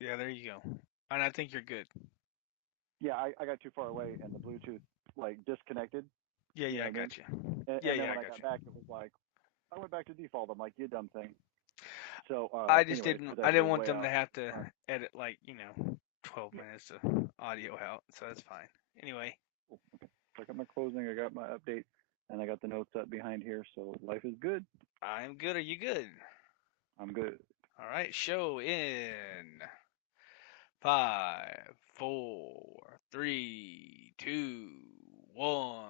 Yeah, there you go. And I think you're good. Yeah, I got too far away and the Bluetooth like disconnected. Yeah, You know yeah, what I I mean? got you. Yeah, And then yeah, I when I got got you. back, it was like I went back to default. I'm like, you dumb thing. So I just anyways, didn't. because I that's didn't want way them to out. have to Uh, 12 yeah, minutes of audio out, so that's fine. Anyway, cool. So I got my closing, I got my update, and I got the notes up behind here. So life is good. I'm good. Are you good? I'm good. All right. Show in five, four, three, two, one.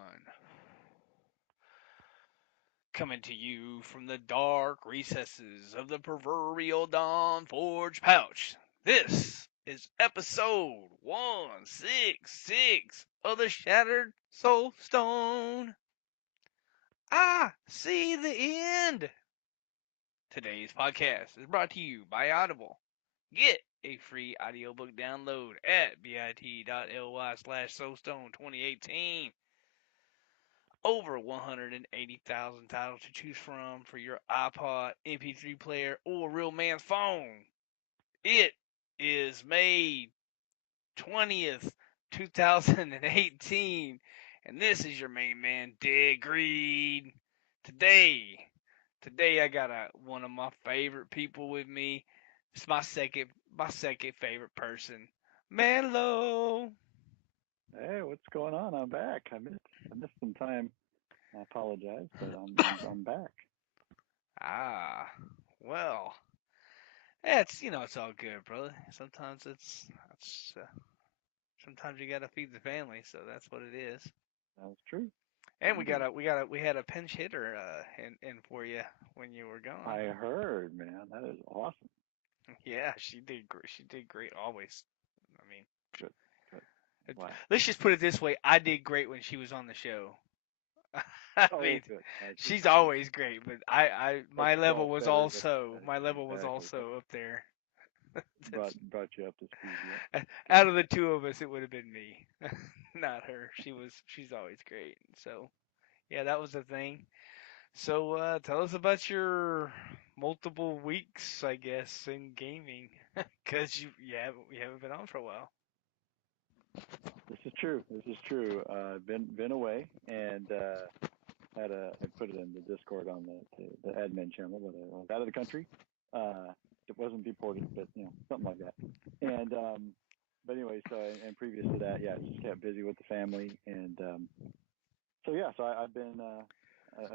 Coming to you from the dark recesses of the proverbial Dawn Forge pouch. This is episode 166 of the Shattered Soulstone. I see the end. Today's podcast is brought to you by Audible. Get a free audiobook download at bit.ly/soulstone2018. Over 180,000 titles to choose from for your iPod, MP3 player, or real man's phone. It is May 20th, 2018, and this is your main man, Dead Greed. Today, today I got one of my favorite people with me. It's my second favorite person, Manlow. Hey, what's going on? I'm back. I missed some time. I apologize, but I'm back. Ah, well, it's all good, brother. Sometimes you gotta feed the family, so that's what it is. That's true. And Indeed. we had a pinch hitter in for you when you were gone. I heard, man. That is awesome. Yeah, she did great. She did great always. I mean, Good. Good. Glad. let's just put it this way: I did great when she was on the show. I Oh, mean, good. I she's appreciate always great, but I that. my It's level all was better than also my level was exactly. That also up there. That's, brought you up to speed. Yep. Good. out of the two of us, it would have been me, not her. She's always great. So yeah, that was the thing. So tell us about your multiple weeks, I guess, in gaming, because you haven't been on for a while. This is true. This is true. Been away and I put it in the Discord on the admin channel, but I was out of the country. It wasn't deported, but something like that. And but anyway, so and previous to that, yeah, just kept busy with the family, and so yeah, so I've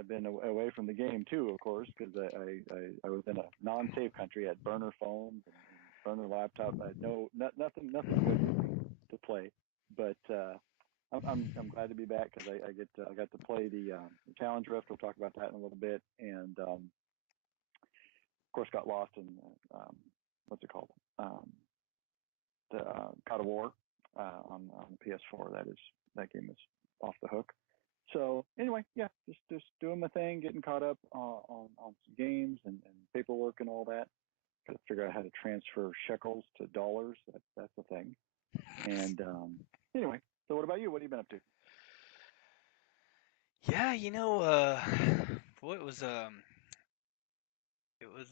been away from the game too, of course, because I was in a non-safe country. I had burner phones and burner laptops. I had nothing good to play, but I'm glad to be back because I got to play the Challenge Rift. We'll talk about that in a little bit, and of course got lost in what's it called um, the God of War on the PS4. That game is off the hook. So anyway, yeah, just doing my thing, getting caught up on some games and paperwork and all that. Got to figure out how to transfer shekels to dollars. That's the thing. And anyway, so what about you? What have you been up to? Yeah, boy, it was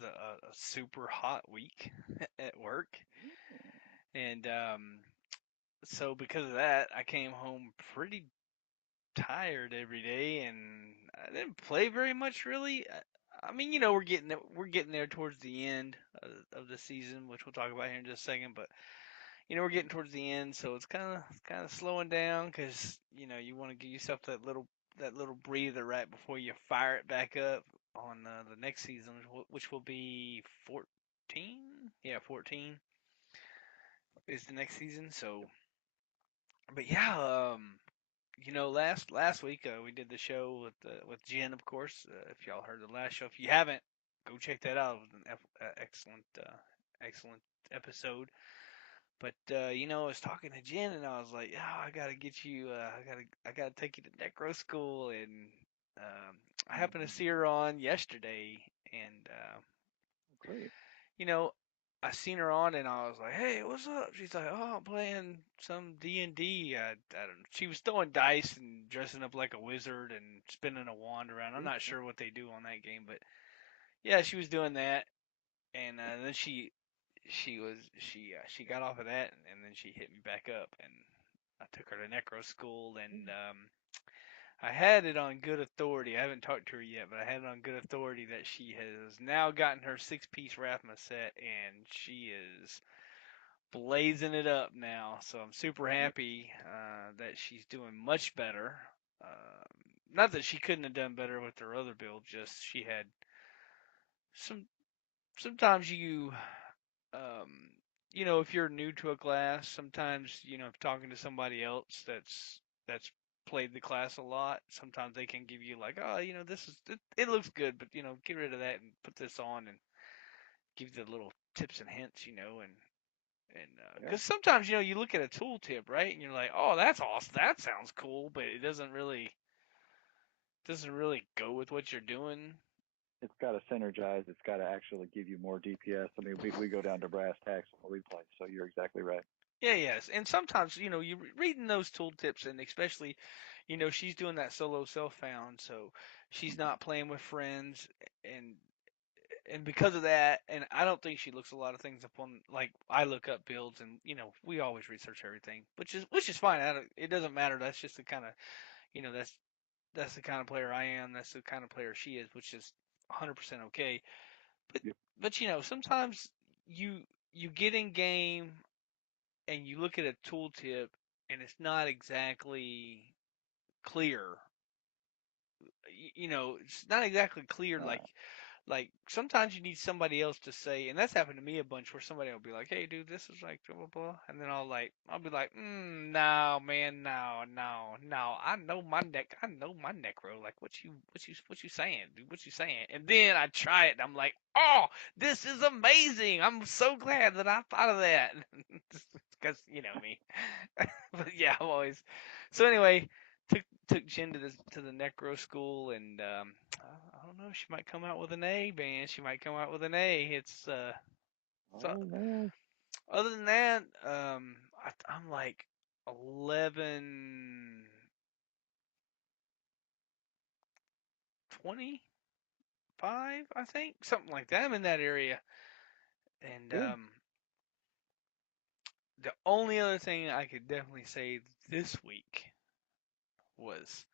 a super hot week at work, and so because of that, I came home pretty tired every day, and I didn't play very much really. I mean, we're getting there towards the end of the season, which we'll talk about here in just a second. But we're getting towards the end, so it's kind of slowing down because you want to give yourself that little breather right before you fire it back up on the next season, which will be 14. Yeah, 14 is the next season. So, but yeah, last week we did the show with Jen, of course. If y'all heard the last show, if you haven't, go check that out. It was an excellent episode. But I was talking to Jen, and I was like, "Yeah, I gotta get you. I gotta take you to Necro School." And I happened to Mm-hmm. see her on yesterday, and Great. you know, I seen her on, and I was like, "Hey, what's up?" She's like, "Oh, I'm playing some D&D. I don't." She was throwing dice and dressing up like a wizard and spinning a wand around. I'm Sweet. not sure what they do on that game, but yeah, she was doing that, and then she got off of that, and then she hit me back up, and I took her to necro school, and I had it on good authority. I haven't talked to her yet, but I had it on good authority that she has now gotten her 6-piece Rathma set, and she is blazing it up now. So I'm super Yep. happy that she's doing much better. Not that she couldn't have done better with her other build, just she had some. Sometimes um, if you're new to a class, sometimes if talking to somebody else that's played the class a lot, sometimes they can give you like, oh, this is it looks good, but get rid of that and put this on and give you the little tips and hints, and Yeah. because sometimes you look at a tooltip, right, and you're like, oh, that's awesome, that sounds cool, but it doesn't really go with what you're doing. It's got to synergize. It's got to actually give you more DPS. I mean, we go down to brass tacks when we play. So you're exactly right. Yeah, yes, and sometimes you reading those tooltips, and especially, she's doing that solo self found, so she's Mm-hmm. not playing with friends, and and because of that, and I don't think she looks a lot of things up on like I look up builds, and we always research everything, which is fine. It doesn't matter. That's just the kind of that's the kind of player I am. That's the kind of player she is, which is 100% okay. But Yep. sometimes you you get in game and you look at a tooltip and it's not exactly clear. It's not exactly clear. Uh, Like sometimes you need somebody else to say, and that's happened to me a bunch where somebody will be like, "Hey, dude, this is like blah blah blah," and then I'll be like, "No, man, no, no, no. I know my necro. Like, what you saying, dude? What you saying?" And then I try it, and I'm like, "Oh, this is amazing! I'm so glad that I thought of that." Because me. But yeah, I'm always. So anyway, took Jen to the necro school, and I don't know. She might come out with an A, man. She might come out with an A. So oh man, other than that, I'm like 11, 25, I think, something like that. I'm in that area, and good. the only other thing I could definitely say this week was,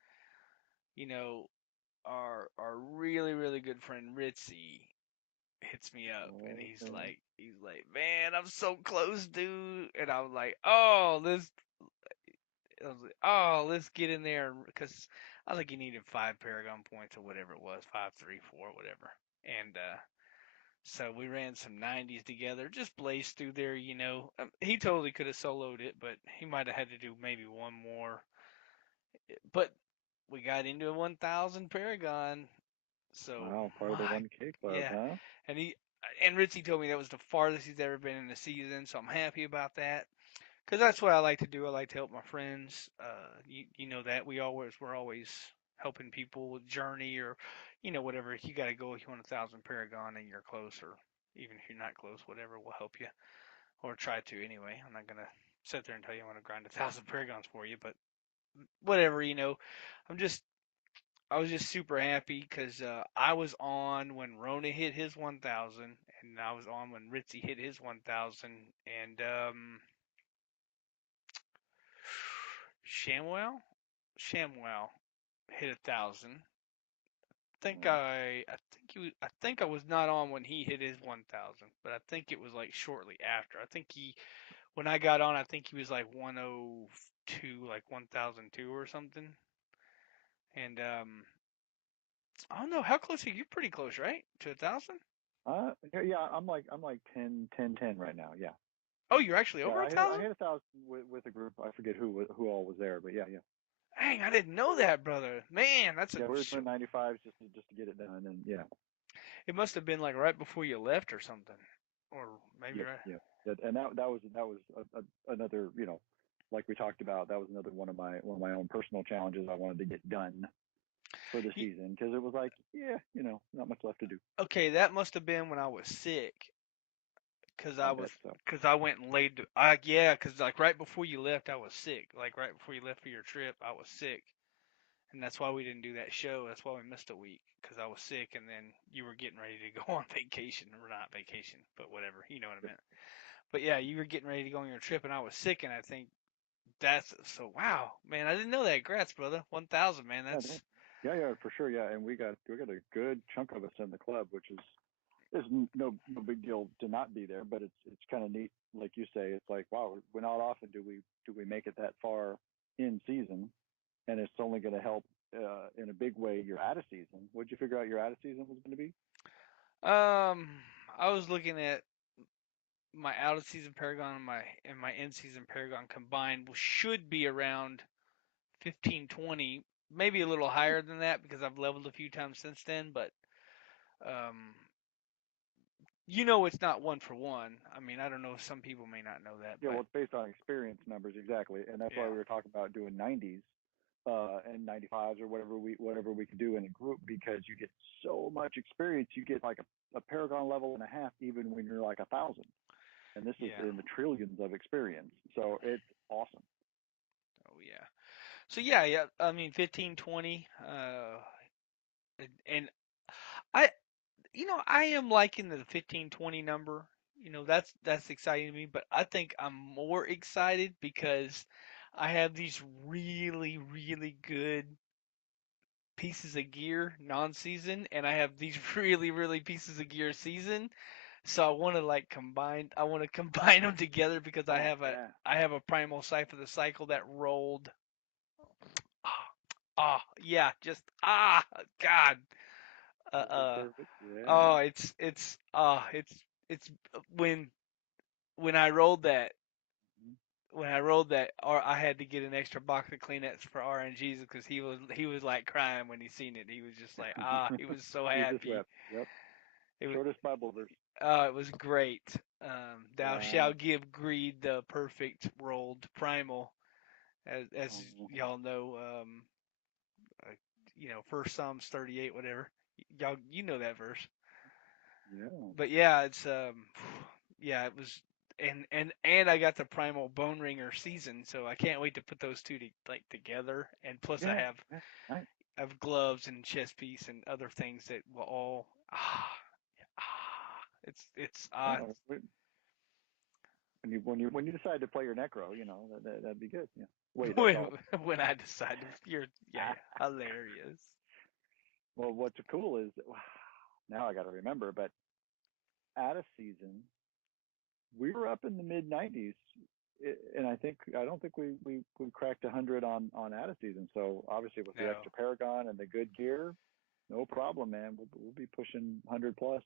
you know, our really really good friend Ritzy hits me up and Okay. he's like, man, I'm so close, dude. And I was like, oh, let's get in there because I think he needed 5 Paragon points or whatever it was, 5, 3, 4, whatever. And so we ran some 90s together, just blazed through there. He totally could have soloed it, but he might have had to do maybe one more. But we got into a 1,000 Paragon, so Wow, part of the my 1K club, yeah, huh? and Ritzy told me that was the farthest he's ever been in a season, so I'm happy about that. Cause that's what I like to do. I like to help my friends. You know that we're always helping people with journey or, whatever. You got to go if you want 1,000 Paragon and you're close, or even if you're not close, whatever will help you or try to anyway. I'm not gonna sit there and tell you I want to grind 1,000 Paragons for you, but whatever. I'm just I was just super happy because I was on when Rona hit his 1,000, and I was on when Ritzy hit his 1,000, and Shamwell, Shamwell hit 1,000. Nice. I think I was not on when he hit his 1,000, but I think it was like shortly after. I think when I got on, I think he was like 102, like 1,002 or something. And I don't know how close are you? Pretty close, right? To 1,000? Yeah, I'm like 10, 10, 10 right now. Yeah. Oh, you're actually Yeah, over a I thousand? hit 1,000 with a group. I forget who all was there, but yeah, yeah. Dang, I didn't know that, brother. Man, that's a Yeah, we were doing shoot. 95s just to get it done, and yeah. It must have been like right before you left or something, or maybe Yep, right. yep. And that was another, like we talked about, that was another one of my own personal challenges I wanted to get done for the Y- season because it was like, yeah, not much left to do. Okay, that must have been when I was sick, cause I I was, bet so. cause I went and laid. Yeah, cause like right before you left, I was sick. Like right before you left for your trip, I was sick, and that's why we didn't do that show. That's why we missed a week because I was sick, and then you were getting ready to go on vacation, or not vacation, but whatever, you know what I meant. But yeah, you were getting ready to go on your trip, and I was sick, and I think that's so. Wow, man, I didn't know that. Congrats, brother. 1,000, man. Yeah, That's yeah, for sure. Yeah, and we got a good chunk of us in the club, which is no big deal to not be there, but it's kind of neat, like you say. It's like, wow, we're not often do we make it that far in season, and it's only going to help in a big way your out of season. What'd you figure out your out of season was going to be? um. I was looking at my out of season Paragon and my in season Paragon combined should be around 15-20, maybe a little higher than that because I've leveled a few times since then. But um, it's not one for one. I mean, I don't know. Some people may not know that, Yeah, but well, it's based on experience numbers exactly, and that's why yeah, we were talking about doing 90s and 95s or whatever we could do in a group because you get so much experience. You get like a Paragon level and a half even when you're like 1,000, and this is yeah, in the trillions of experience. So it's awesome. oh yeah. So yeah, yeah. I mean, 15-20. And I, I am liking the 15-20 number. That's exciting to me. But I think I'm more excited because I have these really, really good pieces of gear non-season, and I have these really, really pieces of gear season. So I want to like combine. I want to combine them together because I Oh have a yeah, I have a primal scythe of the cycle that rolled. Ah, yeah, just God. Uh, perfect, uh, perfect. Yeah. oh, it's when when I rolled that or I had to get an extra box of Kleenex for RNGs because he was like crying when he seen it. He was just like he was so Jesus happy. wept. Yep. It was Shortest Bible verse. it was great. Thou Wow. shalt give greed the perfect rolled primal, as Oh, y'all know. Uh, First Psalms 38, whatever. Y'all, you know that verse. yeah. But yeah, it's yeah, it was, and I got the primal bone ringer season, so I can't wait to put those two together. And plus, Yeah. Yeah. Nice. I have gloves and chest piece and other things that will all it's Yeah. When you decide to play your necro, that'd be good. Yeah. Wait, that's when all. when I decide to, yeah, hilarious. Well, what's cool is now I got to remember, but out of season, we were up in the mid 90s, and I don't think we cracked 100 on out of season. So obviously with the No, extra Paragon and the good gear, no problem, man. We'll be pushing 100 plus.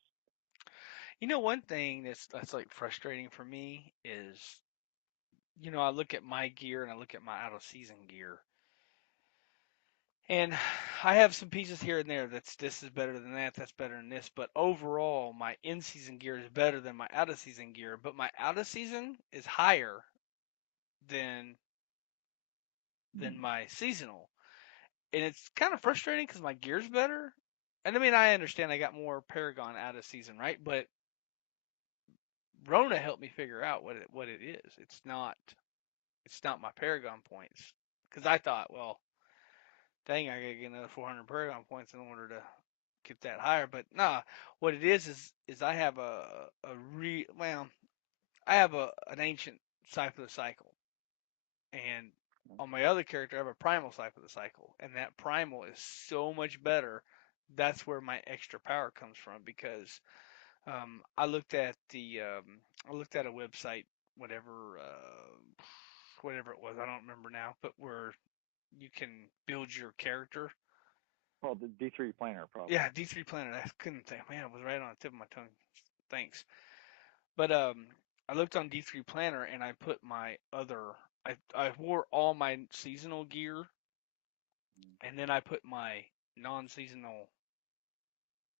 one thing that's like frustrating for me is I look at my gear and I look at my out of season gear. And I have some pieces here and there that's this is better than that, that's better than this, but overall my in season gear is better than my out of season gear, but my out of season is higher than Hmm. my seasonal. And it's kind of frustrating cuz my gear's better. And I mean I understand I got more Paragon out of season, right? But Rona helped me figure out what it is. It's not my Paragon points cuz I thought, well, dang, I gotta get another 400 Paragon points in order to get that higher. But nah, what it is I have I have an ancient Scythe of the Cycle, and on my other character I have a primal Scythe of the Cycle, and that primal is so much better. That's where my extra power comes from because I looked at a website, whatever whatever it was, I don't remember now, but where you can build your character. Oh, the D3 planner probably. Yeah, D3 Planet. I couldn't think. Man, it was right on the tip of my tongue. Thanks. But I looked on D3 Planner and I put my other. I wore all my seasonal gear, and then I put my non-seasonal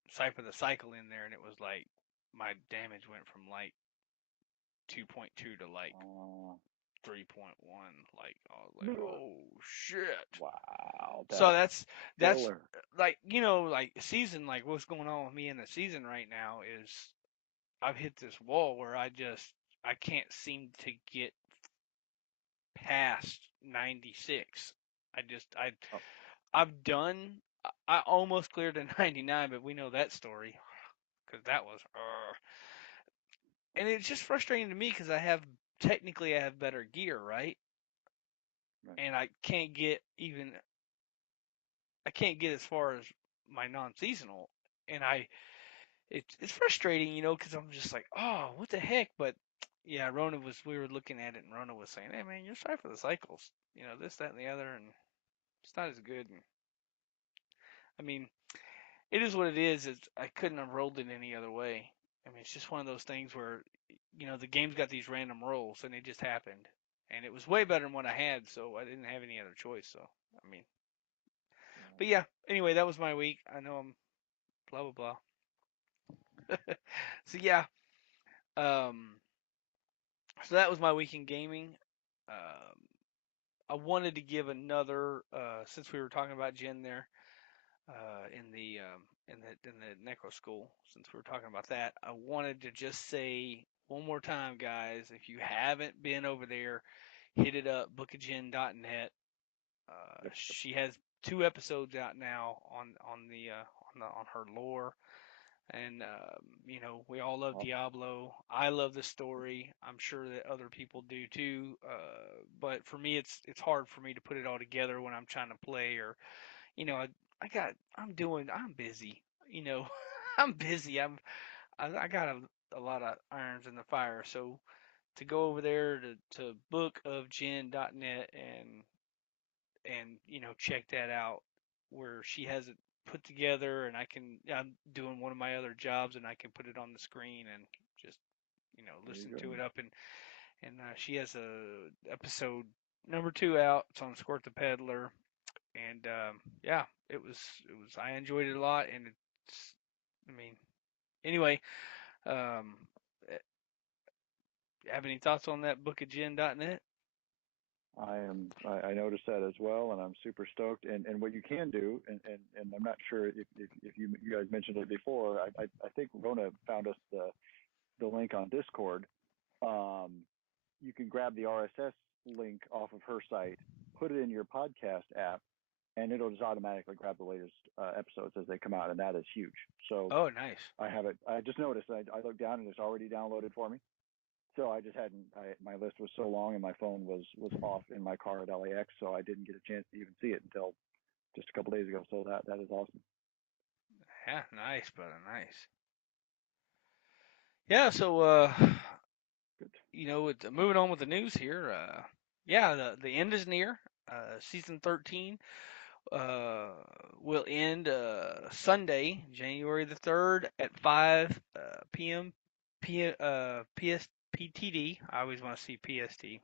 Cypher the Cycle in there, and it was like my damage went from like 2.2 to like Uh, 3.1. Like I was like, oh shit. wow, So that's that's killer. like like season, like what's going on with me in the season right now is I've hit this wall where I can't seem to get past 96. I just I've done. I almost cleared a 99, but we know that story because that was. And it's just frustrating to me because I have better gear, right? Right. And I can't get as far as my non-seasonal, and it's frustrating, because I'm just like, oh, what the heck? But yeah, we were looking at it, and Rona was saying, hey man, you're sorry for the cycles, this, that, and the other, and it's not as good. And I mean, it is what it is. I couldn't have rolled it any other way. I mean, it's just one of those things where, the game's got these random rolls, and it just happened, and it was way better than what I had, so I didn't have any other choice. So I mean, but Yeah. yeah. Anyway, that was my week. I know I'm blah blah blah. So yeah. Um. So that was my week in gaming. Um. I wanted to give another, since we were talking about Jen there, in the Necro School. Since we were talking about that, I wanted to just say one more time, guys, if you haven't been over there, hit it up, bookagin.net. Yep. Yep. She has 2 episodes out now on her lore, and we all love Awesome. Diablo. I love the story. I'm sure that other people do too. But for me, it's hard for me to put it all together when I'm trying to play, or you know, I, I'm busy. You know, I'm busy. I got a lot of irons in the fire. So to go over there to bookofgin.net and check that out, where she has it put together, and I'm doing one of my other jobs, and I can put it on the screen and just There you listen go. to it up. And she has a episode number 2 out. It's on Squirt the Peddler, and yeah, it was I enjoyed it a lot, and it's I mean anyway. um eh, have any thoughts on that bookofgin.net? I noticed that as well, and I'm super stoked. And what you can do, and I'm not sure if you guys mentioned it before. I think Rona found us the link on Discord. Um, you can grab the RSS link off of her site, put it in your podcast app, and it'll just automatically grab the latest episodes as they come out, and that is huge. So Oh, nice. I have it. I just noticed. I looked down and it's already downloaded for me. So I just hadn't. My list was so long, and my phone was off in my car at LAX, so I didn't get a chance to even see it until just a couple days ago. So that is awesome. Yeah, nice, brother, nice. Yeah, so Good. moving on with the news here. Yeah, the end is near. Season 13 uh, will end Sunday, January the 3rd at 5 p.m. PTD. I always want to see PST. I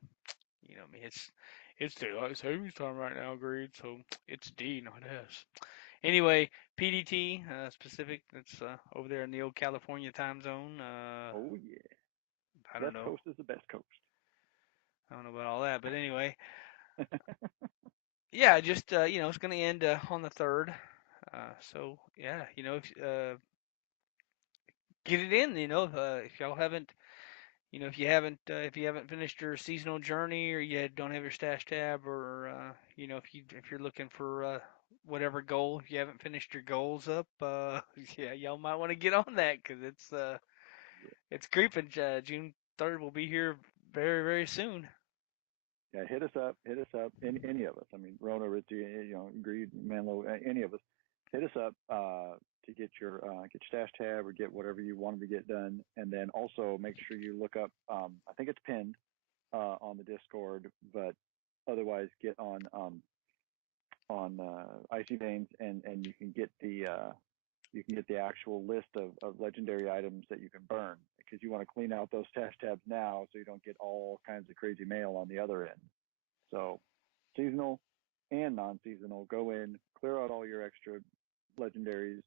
mean, it's daylight savings time right now, Greed, so it's D, not S. Anyway, PDT specific. That's over there in the old California time zone. Oh yeah, I don't West know. Coast is the best coast. I don't know about all that, but anyway, yeah, just it's going to end on the 3rd. So yeah, get it in. If y'all haven't, if you haven't finished your seasonal journey, or you don't have your stash tab, or if you're looking for whatever goal, if you haven't finished your goals up, yeah, y'all might want to get on that, because it's creeping. June 3rd will be here very very soon. Yeah, hit us up. Hit us up. Any of us. I mean, Rona, Ritchie, Greed, Manlow, any of us. Hit us up to get your stash tab or get whatever you wanted to get done, and then also make sure you look up. I think it's pinned on the Discord, but otherwise get on Icy Veins, and you can get the actual list of legendary items that you can burn, because you want to clean out those stash tabs now so you don't get all kinds of crazy mail on the other end. So seasonal and non-seasonal, go in, clear out all your extra legendaries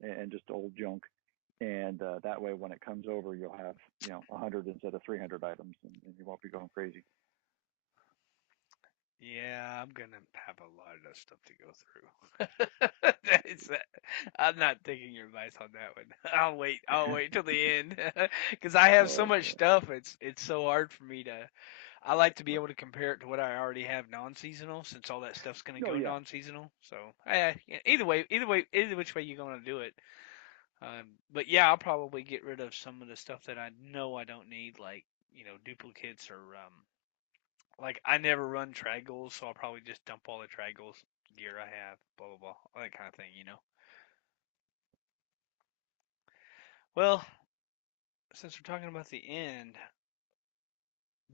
and just old junk, and that way when it comes over, you'll have 100 instead of 300 items, and you won't be going crazy. Yeah, I'm gonna have a lot of stuff to go through. I'm not taking your advice on that one. I'll wait. I'll wait till the end because I have so Oh much yeah, stuff. It's so hard for me to. I like to be But able to compare it to what I already have non-seasonal, since all that stuff's gonna oh go yeah, non-seasonal. So, yeah, either which way you're gonna do it. But yeah, I'll probably get rid of some of the stuff that I know I don't need, like duplicates or like I never run Tragles, so I'll probably just dump all the Tragles gear I have, blah blah blah, all that kind of thing. Well, since we're talking about the end,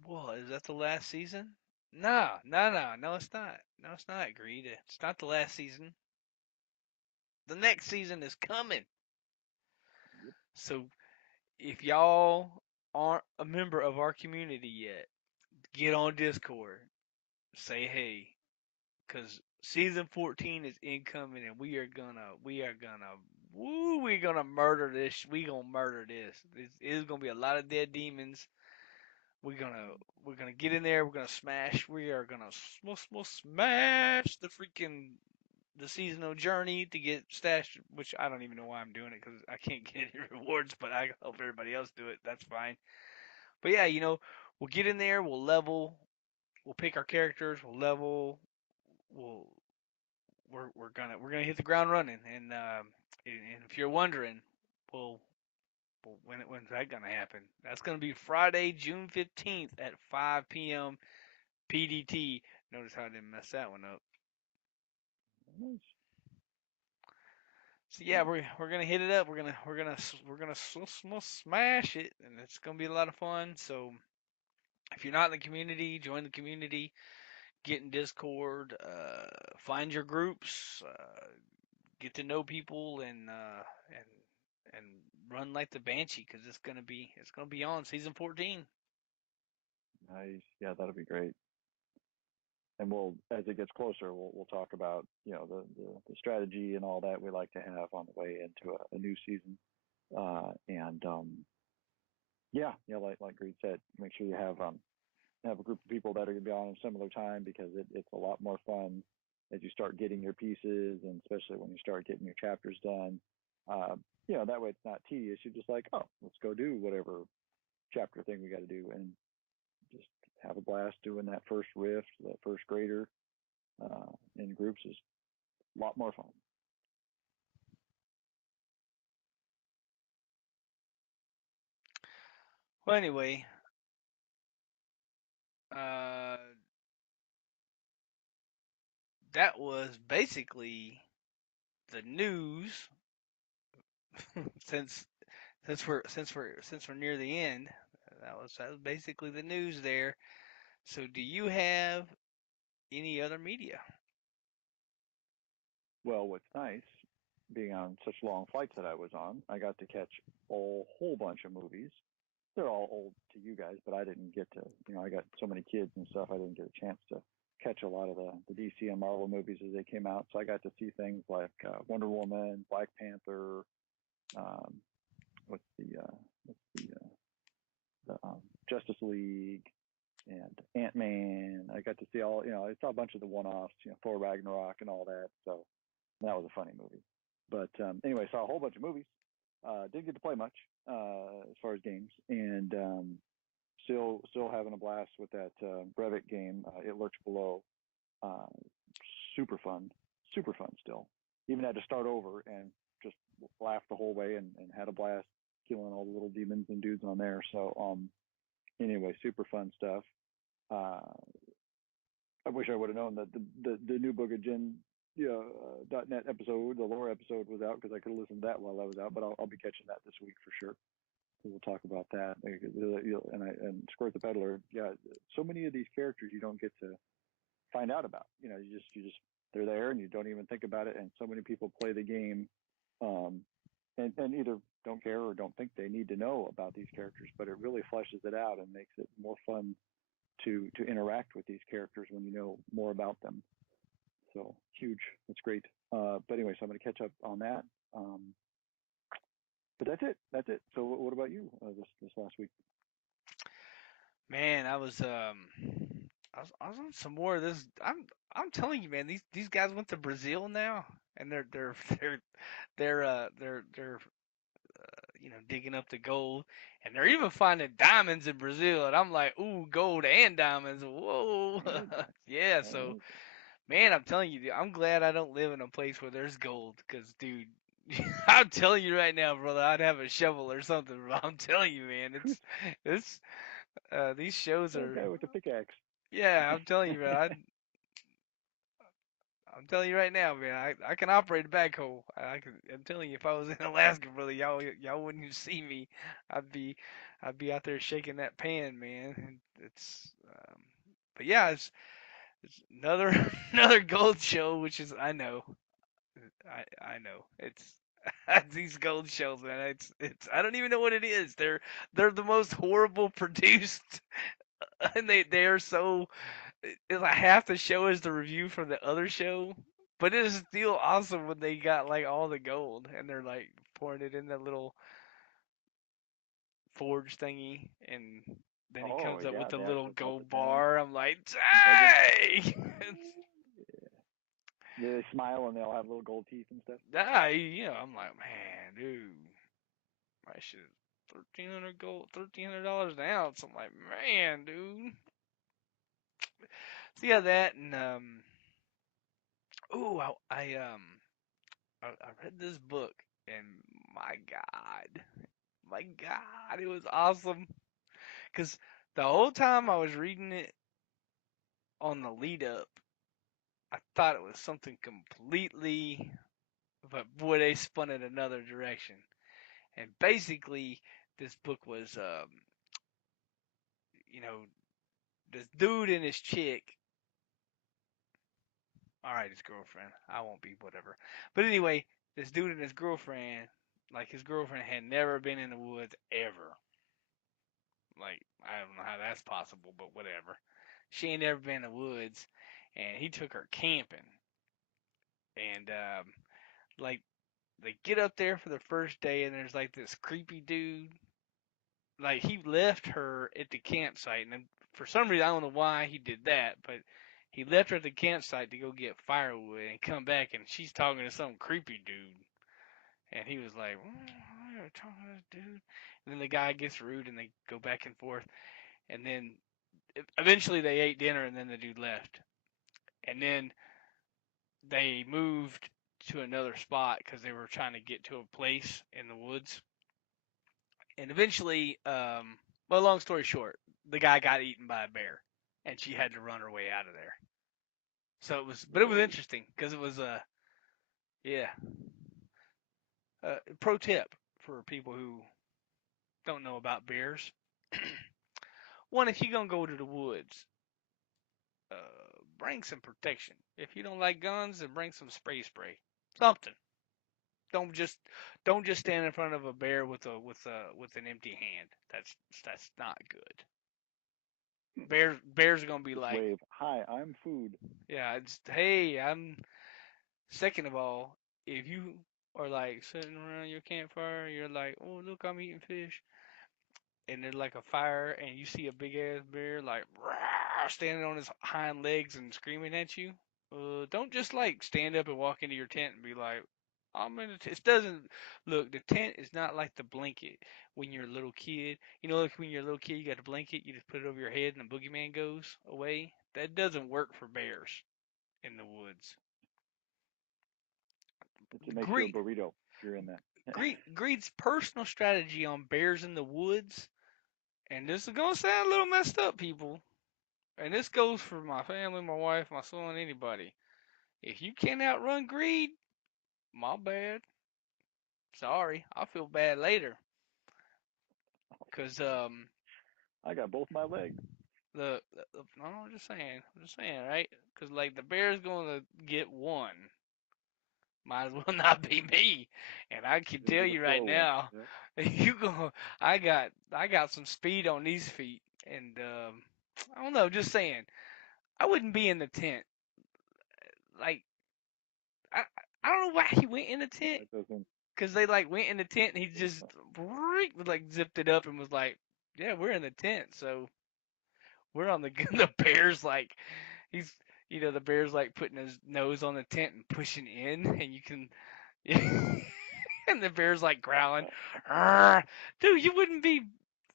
well, is that the last season? No, no, no, no, it's not. No, it's not. Greed. It's not the last season. The next season is coming. yep. So if y'all aren't a member of our community yet, get on Discord. Say hey, cause season 14 is incoming, and we're gonna murder this. We gonna murder this. It's gonna be a lot of dead demons. We're gonna we're gonna get in there. We're gonna smash. We are gonna smash the seasonal journey to get stashed. Which I don't even know why I'm doing it because I can't get any rewards. But I hope everybody else do it. That's fine. But yeah, we'll get in there. We'll level. We'll pick our characters. We'll level. We'll we're gonna hit the ground running. And if you're wondering, well, when's that gonna happen? That's gonna be Friday, June 15th at 5 p.m. PDT. Notice how I didn't mess that one up. Nice. So yeah, we're gonna hit it up. We're gonna smash it, and it's gonna be a lot of fun. So if you're not in the community, join the community. Get in Discord. Find your groups. Get to know people, and run like the Banshee, because it's gonna be on season 14. Nice. Yeah, that'll be great. And we'll, as it gets closer, we'll talk about the strategy and all that we like to have on the way into a new season. And yeah, like Greed said, make sure you have a group of people that are going to be on a similar time because it's a lot more fun as you start getting your pieces, and especially when you start getting your chapters done. Uh, that way it's not tedious. You're just like, oh, let's go do whatever chapter thing we got to do, and just have a blast doing that first rift, that first grader in groups is a lot more fun. Well, anyway, uh, that was basically the news. since since we're near the end, that was basically the news there. So, do you have any other media? Well, what's nice, being on such long flights that I was on, I got to catch a whole bunch of movies. They're all old to you guys, but I didn't get to, I got so many kids and stuff, I didn't get a chance to catch a lot of the DC and Marvel movies as they came out. So I got to see things like Wonder Woman, Black Panther, um, what's the Justice League, and Ant Man. I got to see all, I saw a bunch of the one offs, Thor Ragnarok and all that. So that was a funny movie. But anyway, saw a whole bunch of movies. Didn't get to play much as far as games, and still having a blast with that Brevik game. It lurks below. Uh, super fun still. Even had to start over and just laugh the whole way, and had a blast killing all the little demons and dudes on there. So anyway, super fun stuff. Uh, I wish I would have known that the new Book of Jin .net episode, the lore episode, was out, because I could have listened to that while I was out. But I'll be catching that this week for sure. So we'll talk about that. And Squirt the Peddler. Yeah, so many of these characters you don't get to find out about. You just they're there and you don't even think about it. And so many people play the game, um, and either don't care or don't think they need to know about these characters. But it really fleshes it out and makes it more fun to interact with these characters when you know more about them. So huge. That's great. But anyway, so I'm going to catch up on that. But that's it. That's it. So what about you this last week? Man, I was on some more of this. I'm telling you, man, these guys went to Brazil now, and they're digging up the gold, and they're even finding diamonds in Brazil, and I'm like, ooh, gold and diamonds, whoa, Really? yeah. So, Amazing. man, I'm telling you, I'm glad I don't live in a place where there's gold, cause, dude, I'm telling you right now, brother, I'd have a shovel or something. Bro. I'm telling you, man, it's these shows That are, guy with the pickaxe. yeah, I'm telling you, bro, I'm telling you right now, man. I can operate a backhoe. I'm telling you, if I was in Alaska, brother, y'all wouldn't even see me. I'd be I'd be out there shaking that pan, man. And but yeah, it's another another gold show, which is I know it's these gold shows, man. It's I don't even know what it is. They're the most horrible produced, and they are so it's like half the show is the review from the other show, but it is still awesome when they got like all the gold and they're like pouring it in that little forge thingy, and then he Oh comes up yeah, with the they little actually melt gold it down. bar. I'm like, Nugget. dang! They smile and they all have little gold teeth and stuff. I'm like, man, dude, my shit is 1,300 gold, $1,300 an ounce. I'm like, man, dude. So yeah, that and ooh, I read this book, and my God, my God, it was awesome. Cause the whole time I was reading it on the lead up, I thought it was something completely, but boy, they spun it another direction. And basically, this book was, you know, this dude and his chick. All right, his girlfriend. I won't be whatever. But anyway, this dude and his girlfriend, like his girlfriend had never been in the woods ever. Like, I don't know how that's possible, but whatever. She ain't never been in the woods, and he took her camping. And, like, they get up there for the first day, and there's, like, this creepy dude. Like, he left her at the campsite, and for some reason, I don't know why he did that, but he left her at the campsite to go get firewood and come back, and she's talking to some creepy dude. And he was like, why are you talking to this dude? And then the guy gets rude, and they go back and forth. And then eventually they ate dinner, and then the dude left. And then they moved to another spot because they were trying to get to a place in the woods. And eventually, well, long story short, the guy got eaten by a bear, and she had to run her way out of there. So but it was Whoa. interesting because it was yeah. Pro tip for people who don't know about bears: one, if you're gonna go to the woods, uh, bring some protection. If you don't like guns, then bring some spray, something. Don't just don't just stand in front of a bear with an empty hand. That's not good. Bears are gonna be Just like, wave. Hi, I'm food. yeah, it's hey, I'm. Second of all, if you are like sitting around your campfire, you're like, oh look, I'm eating fish, and there's like a fire, and you see a big ass bear like standing on his hind legs and screaming at you. Don't just like stand up and walk into your tent and be like, I'm in a tent. It doesn't look. The tent is not like the blanket when you're a little kid. Like when you're a little kid, you got a blanket, you just put it over your head, and the boogeyman goes away. That doesn't work for bears in the woods. It makes you a Greed, burrito if you're in that. Greed's personal strategy on bears in the woods, and this is gonna sound a little messed up, people. And this goes for my family, my wife, my son, anybody. If you can't outrun greed, my bad. Sorry, I'll feel bad later. Cause I got both my legs. no, I'm just saying, right? Cause like the bear's gonna get one, might as well not be me. And I can He'll tell be the you right slow one. now, Yep. you go. I got some speed on these feet, and I don't know. Just saying, I wouldn't be in the tent. Like I I don't know why he went in the tent. That doesn't. Cause they like went in the tent and he just like zipped it up and was like, "Yeah, we're in the tent, so we're on the the bear's like he's the bear's like putting his nose on the tent and pushing in, and you can And the bear's like growling. "Arr." Dude, you wouldn't be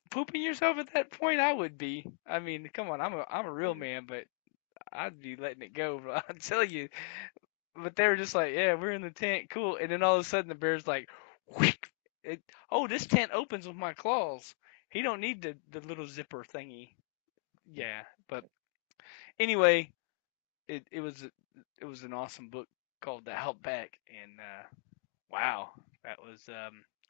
pooping yourself at that point. I would be. I mean, come on, I'm a real man, but I'd be letting it go. Bro. I tell you. But they were just like, yeah, we're in the tent, cool. And then all of a sudden the bear's like, whick, oh, this tent opens with my claws. He don't need the little zipper thingy. Yeah, but anyway, it was an awesome book called The Outback, and wow, that was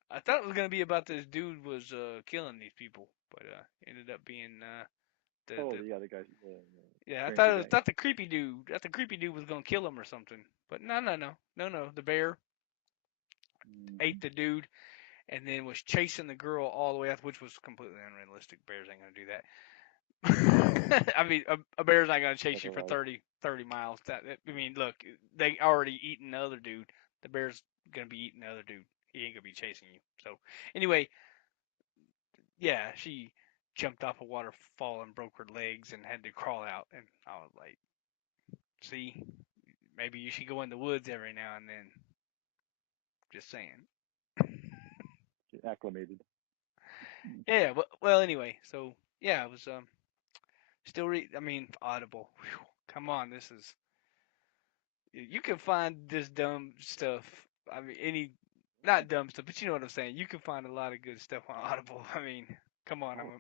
I thought it was gonna be about this dude was killing these people, but ended up being the Yeah, the guy, yeah, I thought stranger it was guy. thought the creepy dude. Thought the creepy dude was gonna kill him or something. But no. The bear Mm-hmm. ate the dude and then was chasing the girl all the way out, which was completely unrealistic. Bears ain't gonna do that. I mean, a bear's not gonna chase Like a you for life. 30 miles. I mean, look, they already eating the other dude. The bear's gonna be eating the other dude. He ain't gonna be chasing you. So anyway, yeah, she jumped off a waterfall and broke her legs and had to crawl out. And I was like, see, maybe you should go in the woods every now and then. Just saying. Get acclimated. Yeah. Well. Anyway, so yeah, I was still read. I mean, Audible. Whew, come on, this is. You can find this dumb stuff. I mean, not dumb stuff, but you know what I'm saying. You can find a lot of good stuff on Audible. I mean, come on, I'm Oh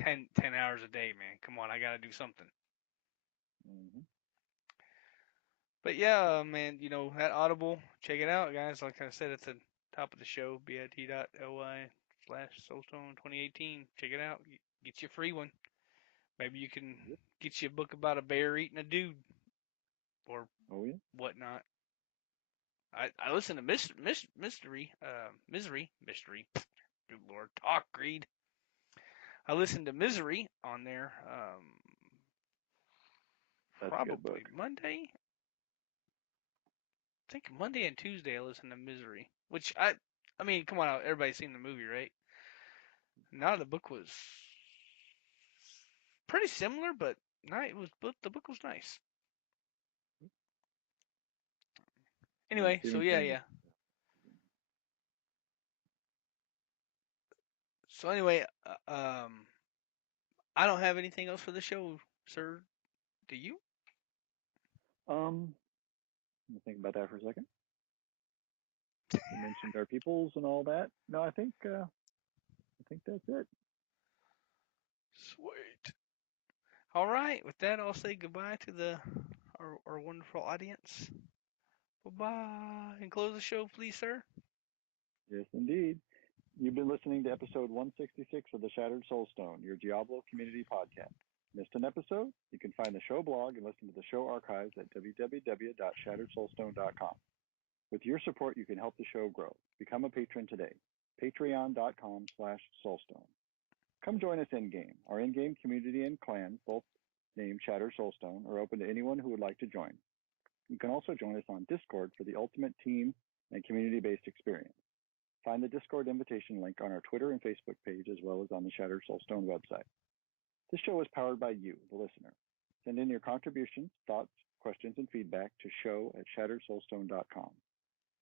yeah. 10 hours a day, man. Come on, I gotta do something. Mm-hmm. But yeah, man, you know that Audible, check it out, guys. Like I said at the top of the show, bit.ly/Soulstone 2018. Check it out. Get you a free one. Maybe you can Yep. get you a book about a bear eating a dude or Oh yeah. whatnot. I listen to Misery. Good Lord, talk Greed. I listened to Misery on there. That's a good Probably book. Monday. I think Monday and Tuesday I listened to Misery, which I mean, come on, everybody's seen the movie, right? Now the book was pretty similar, but the book was nice. Yeah, Anyway, so Stephen yeah, King is. yeah. So anyway, I don't have anything else for the show, sir. Do you? Um, let me think about that for a second. You mentioned our peoples and all that. No, I think that's it. Sweet. All right. With that, I'll say goodbye to our wonderful audience. Bye bye. And close the show, please, sir. Yes, indeed. You've been listening to episode 166 of the Shattered Soulstone, your Diablo community podcast. Missed an episode? You can find the show blog and listen to the show archives at www.shatteredsoulstone.com. With your support, you can help the show grow. Become a patron today. Patreon.com/Soulstone. Come join us in-game. Our in-game community and clan, both named Shattered Soulstone, are open to anyone who would like to join. You can also join us on Discord for the ultimate team and community-based experience. Find the Discord invitation link on our Twitter and Facebook page, as well as on the Shattered Soulstone website. This show is powered by you, the listener. Send in your contributions, thoughts, questions, and feedback to show@shatteredsoulstone.com.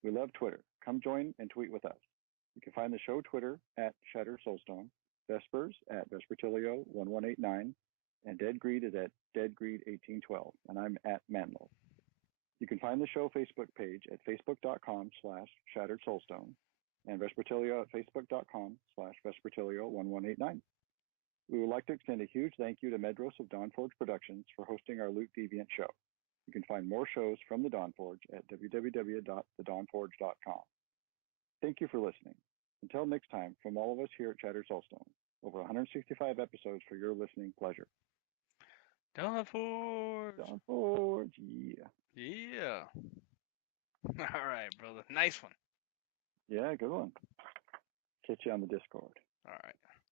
We love Twitter. Come join and tweet with us. You can find the show Twitter at Shattered Soulstone, Vespers at Vespertilio1189, and Dead Greed is at DeadGreed1812, and I'm at Manlow. You can find the show Facebook page at facebook.com/Shattered Soulstone and Vespertilio at facebook.com/Vespertilio1189. We would like to extend a huge thank you to Medros of Dawnforge Productions for hosting our Loot Deviant show. You can find more shows from the Dawnforge at www.thedawnforge.com. Thank you for listening. Until next time, from all of us here at Shattered Soulstone, over 165 episodes for your listening pleasure. Dawn Forge. Dawnforge, yeah. Yeah. All right, brother. Nice one. Yeah, good one. Catch you on the Discord. All right.